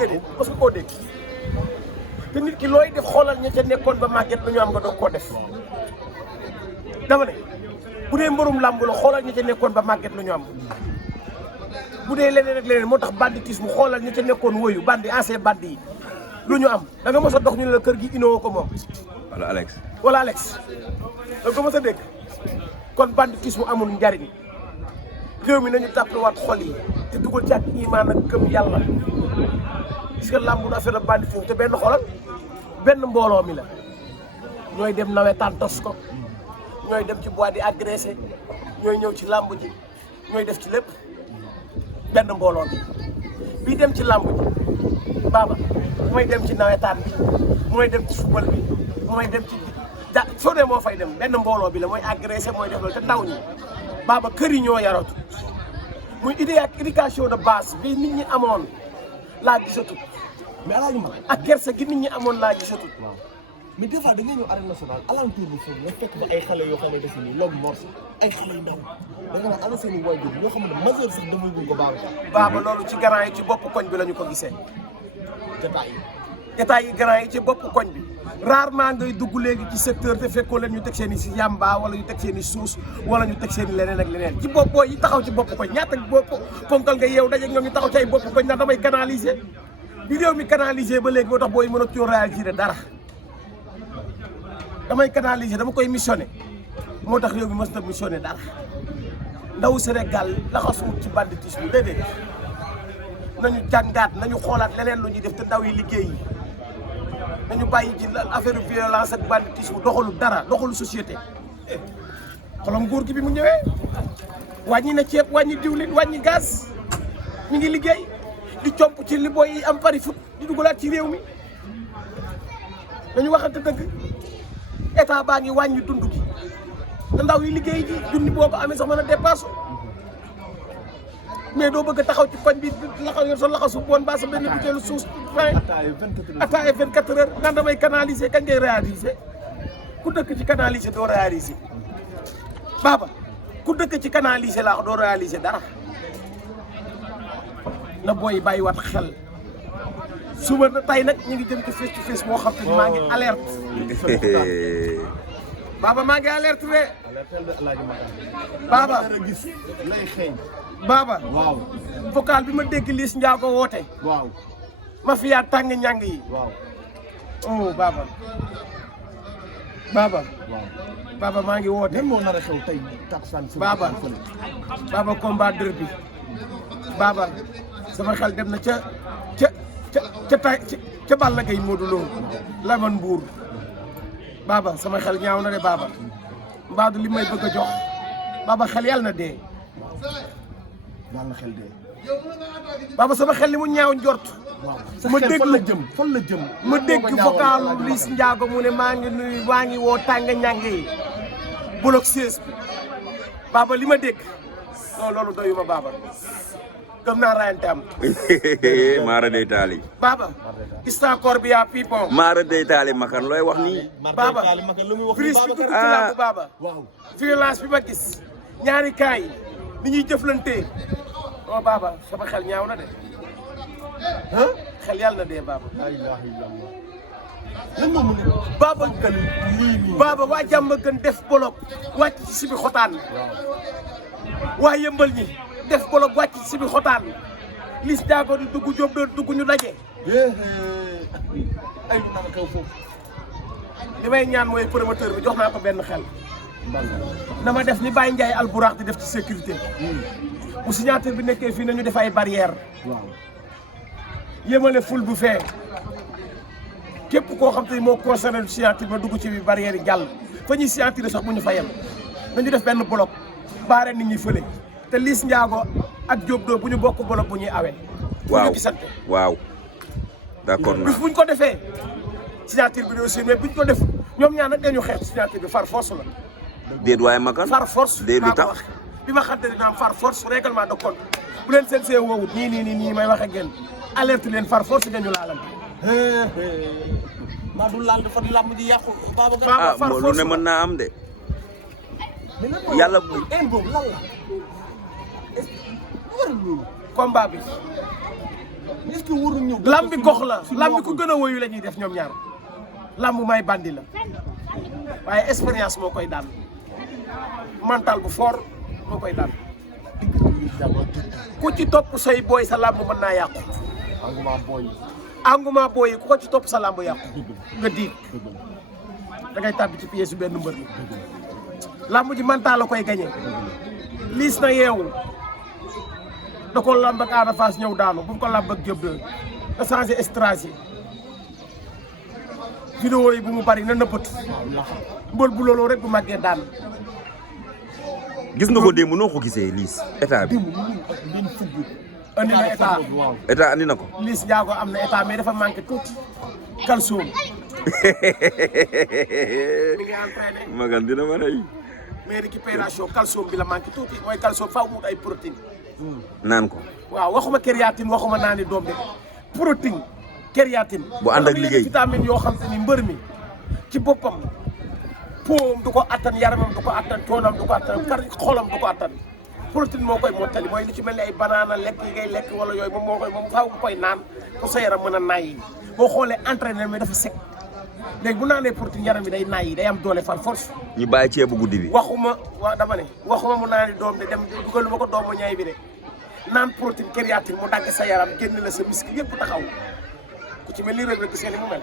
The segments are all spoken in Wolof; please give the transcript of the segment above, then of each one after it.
déedéet parce que koo dégg te nit ki looy def xoolal ña ca nekkoon ba màgget lu ñu am nga doog koo def dama ne bu dee mbërum làmb la xoolal ña ca nekkoon ba màgget lu ñu am bu dee leneen ak leneen moo tax banditisme xoolal ña ca nekkoon woyu bandi ancien bandi yi lu ñu am da nga mos a dox ñu ne la kër gi inoo ko moom. wala Alex. wala Alex da nga ko mos a dégg kon banditisme amul njariñ réew mi nañu tàppalewaat xol yi te dugal ci ak imaan ak gëm yàlla gis nga làmb du affaire de banditisme te benn xolal benn mbooloo mi la ñooy dem nawetaan tos ko ñooy dem ci bois di agressé ñooy ñëw ci làmb ji ñooy def ci lépp benn mbooloo mi bii dem ci làmb ji baaba mooy dem ci nawetaan bi mooy dem ci football bi mooy dem ci foo ne moo fay dem benn mbooloo bi la mooy agressé mooy def loolu te ndaw ñi baaba kër yi ñoo yaratu muy idée ak éducation de base bi nit ñi amoon laa gisatut mais alaaji ma ak kersa gi nit ñi amoon laa gisatut mais des fois da ngay ñëw arène nationale alentour bi foofu nga fekk ba ay xale yoo xam ne def nii loolu morse ay xale yu ndaw da nga naan ana seen i waajur ñoo xam ne majeur sax defaguñ ko baaba loolu ci grand yi ci bopp koñ bi la ñu ko gisee détail état yi grand yi ci bopp koñ bi rarement ngay dugg léegi ci secteur te fekkoo leen ñu teg seen i si yamba wala ñu teg seen i suus wala ñu teg seen i leneen ak leneen ci bopp booy yi taxaw ci bopp koñ ñaata bopp ponkal nga yeew daje ñoom ñu taxaw ci ay bopp koñ ndax damay canaliser bi réew mi canaliser ba léegi moo tax booy mën a coo réagir dara damay canaliser dama koy missionné moo tax réew mi mës na missionné dara ndaw Sénégal laxasuwut ci banditisme déedéet nañu jàngaat nañu xoolaat leneen lu ñuy def te ndaw yi liggéey yi nañu bàyyi ci affaire violence ak banditisme doxalu dara doxalu société xolam nguur gi bi mu ñëwee wàññi na ceeb wàññi diwlin wàññi gaz ñu ngi liggéey di comp ci li booy yi am pari foot di dugalaat ci réew mi dañu waxante dëgg état baa ngi wàññi dund gi te ndaw yi liggéey ji junni boo ko amee sax mën a dépasse mais doo bëgg a taxaw ci koñ bi laxaw yor sa laxasu boon ba sa benn butéelu suus fin ataaya 24 heures nan damay canaliser kañ ngay réaliser ku dëkk ci canaliser doo réaliser baaba ku dëkk ci canaliser laa doo réaliser dara na booy bàyyiwaat xel suba na tey nag ñu ngi jëm ci face to face boo xam ne maa ngi alerte baaba maa ngi alerte de baaba gis lay xeeñ baaba waaw vocal bi ma dégg Liss Ndiago woote waaw ma fiyaa tàng ñàng yi waaw oh baaba baaba waaw baaba maa ngi woote lan moo nar a xew tey takkusaan baaba baaba combat derby baaba sama xel dem na ca Balla Gaye Modou Lo Laman Mbuur baaba sama xel ñaaw na de baaba mbaadu li may bëgg a jox baaba xel yàlla na dee yàlla xel dee baaba sama xel li mu ñaaw njort ma dégg fan la jëm fan la jëm ma dégg vocalu Liss Ndiago mu ne maa ngi nuyu waa ngi woo tàng ñàng yi bloc 16 bi baaba li ma dégg non loolu doyuma baaba gëm naa rayante am Mara day taali. baaba istankoor bi yaa piipon Mara day taali makan looy wax nii. baaba virus bi dugg ci làmb baaba violence bi ma gis ñaari camp yi ni ñuy jëflantee oh baaba sama xel ñaaw na de xel yàlla na dee baaba lan moo mën a baaba gën lii nii baaba waa jàmm gën def bolok wàcc ci sibi xotaan waa yëmbal ñi def bolok wàcc ci sibi xotaan Liss Ndiago di dugg Jóob doon dugg ñu daje ay lu nar a xew foofu li may ñaan mooy promoteur bi jox naa ko benn xel na ma def ni Baye Ndiaye Alburax di def ci sécurité bu signature bi nekkee fii nañu def ay barrière waaw yémale ful bu fee képp koo xam te ni moo concerné signature ba dugg ci bi barrière yi jàll fa ñuy signature sax bu ñu fa yem nañu def benn bloc baare nit ñi fële te Liss Ndiago ak Diop doo bu ñu bokk bloc bu ñuy awee bu ñu gisante waaw d'accord na bis buñ ko defee signature bi aussi mais buñ ko def ñoom ñaar nag dañu xeex signature bi far force la déet waaye makan far force déet lu tax bi ma xamante ne dina am far force règlement de compte bu leen seen see woowut nii may wax ak yéen alerte leen far force dañu laalante maa du laal dafa làmb ji yàqu Babacar ah moo lu ne mën naa am de yàlla bu en boobu lan la waral loolu combat bi est-ce que waruñ ñëw. lambi gox la lambi ku gën a woyu la ñuy def ñoom ñaar lamb may bandi la waaye expérience moo koy daan mental bu fort moo koy daan ku ci topp say booy sa lamb mën naa yàqu. engouement booy yi ku ko ci topp sa lamb yàqu nga diig da ngay tàbbi ci pièce benn mbër mi lamb ji mental la koy gañe liis na yeewu da ko lamb ak Ada Fass ñëw daanu bu ko lamb ak Diop de da changé stratégie vidéo yi bu mu bari na nëppatu mbër bu looloo rek bu màggee daan. gis nga ko démb noo ko gisee liis état bi. andi na état état andi na ko. Liss Ndiago am na état mais dafa manqué tuuti calcium. mi ngi entraîné. Magan dina ma rey. mais récupération calcium bi la manqué tuuti mooy calcium faaw mu ay protéine. naan ko. waaw waxuma créatine waxuma naani doom de protéine créatine. bu ànd ak liggéey vitamine yoo xam te ni mbër mi ci boppam poom du ko attan yaramam du ko attan coonam du ko attan xolam du ko attan. protéine moo koy mottali mooy li ci mel ni ay banaana lekk yi ngay lekk wala yooyu moom faaw nga koy naan pour sa yaram mën a naay boo xoolee entraîné mais dafa sec léegi bu naanee protéine yaram bi day naay day am doole par force. ñu bàyyi ceebu guddi bi. waxuma dama ne waxuma mu naani doom de dem dugaluma ko doomu ñaay bi de naan protéine créatine mu dagg sa yaram génn la sa muscle yëpp taxaw ku ci mel ni Reug Reug gis nga ni mu mel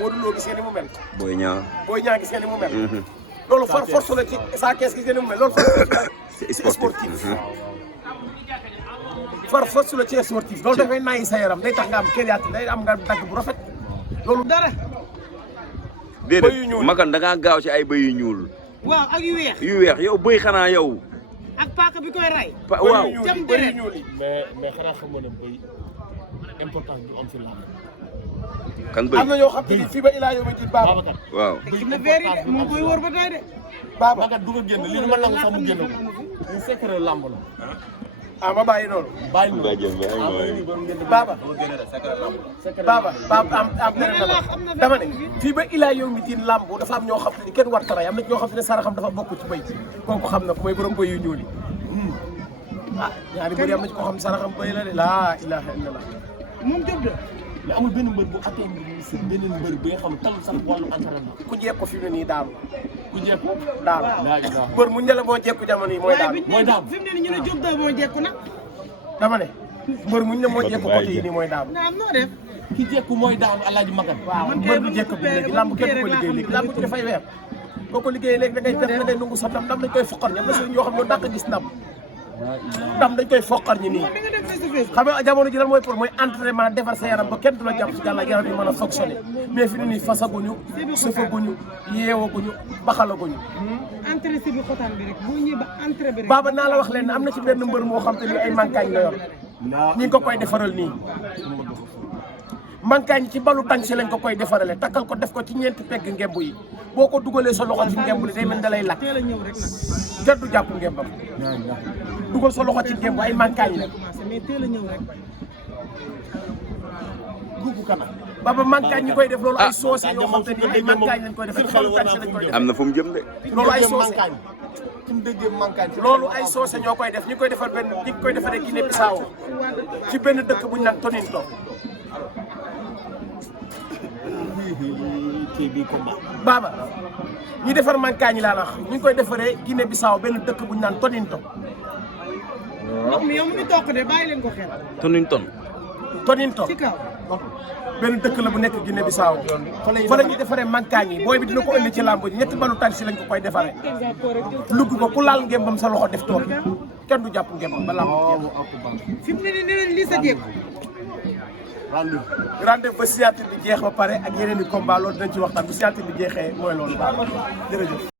Modou Lo gis nga ni mu mel. Boy Niang gis nga ni mu mel. loolu far force la ci sa kees gis nga ni mu mel loolu c'est sportif far force la ci sportif loolu dafay nayi sa yaram day tax nga am créatine day am nga dagg bu rafet loolu dara. déedéet Makan da ngaa gaaw ci ay bëy yu ñuul. waaw ak yu weex. yu weex yow bëy xanaa yow. ak paaka bi koy rey. waaw jam deret mais xanaa xam nga ne bëy importance bi am si lamb. kan bëy am na ñoo xam te ni fii ba ilaa yow mi jiit baaba. waaw. na veer yi de mu ngi koy wóor ba tey de. baaba Maguette du ko génn li ma nangu sax mu génn ko. ñu secret lamb la. ah ma bàyyi noonu. bàyyi ñu baaba am dama ne fii ba ilaa yow mi diin lamb dafa am ñoo xam te ni kenn war taray am na ñoo xam te ne saraxam dafa bokk ci bëy kooku xam na ko mooy borom bëy yu ñuul yi ah ñaari bëri am na ci koo xam ne saraxam bëy la de laa ilaha illallah moom Diop de. mais amul benn mbër bu atteindre si beneen mbër bi nga xam ne talul sax wàllu entraînement. ku jekko fi mu ne nii daanu ku jekku daanu mbër mu njëla moo jekku jamono yi mooy daanu mooy daanu fi mu ne nii ñu ne Diop de moo jekku nag. dama ne mbër mu ñu moo jekku côté yi nii mooy daanu naam noo def. ki jekku mooy daanu Alaaji Maguette. waaw mbër du jekk bi léegi lamb kenn du ko liggéey léegi lamb ci dafay weer boo ko liggéeyee léegi da ngay def da ngay nungu sa ndam dañ koy foqar ñam na sëriñ yoo xam ne dàq gis ndam dañ koy foqar ñi nii xam nga jamono ji lan mooy pour mooy entraînement defar sa yaram ba kenn du la jàpp si gàlla yaram bi mën a fonctionner mais fi ni nii fasaguñu sëfaguñu yeewaguñu baxalaguñu entraîné bi xotaan bi rek boo ñëwee ba entraîné bi rek. baaba naa la wax leen am na ci benn mbër moo xam te ni ay mankaañ la yor ñi ngi ko koy defaral nii mankaañ ci balu tànk si lañ ko koy defarale takkal ko def ko ci ñeenti pegg ngemb yi boo ko dugalee sa loxo ci ngemb li day mel da lay lakk teel a ñëw rek nag. jot du jàpp ngembam dugal sa loxo ci ngemb ay mankaañ la mais teel a ñëw rek. guubu kana. baba mankaañ ñi koy def loolu ay soose yoo xam te ni ay mankaañ lañ koy def ci balu tànk si lañ koy def am na fu mu jëm de. loolu ay soose suñu déggee mankaañ. loolu ay soose ñoo koy def ñi koy defar benn ñi koy defaree Guinée Bissau ci benn dëkk bu ñu naan Toninto kii bi combat. baaba ñi defar mankaañ yi laa la wax ñu ngi koy defaree Guinée Bissau benn dëkk bu ñu naan Toninto ndox mi yow mu ngi toog de bàyyi leen ko xel. Toninto ci kaw. benn dëkk la bu nekk Guinée Bissau fa la ñuy defaree mankaañ yi booy bi dina ko indi ci làmb ji ñetti balu tànk si lañ ko koy defaree lugg ko ku laal ngembam sa loxo def toog kenn du jàpp ngembam ba làmb fi mu ne nii nee nañ lii sa jéeg. rendez-vous ba signature bi jeex ba pare ak yeneen i combat loolu dinañ ci waxtaan bu signature bi jeexee mooy loolu baax jërëjëf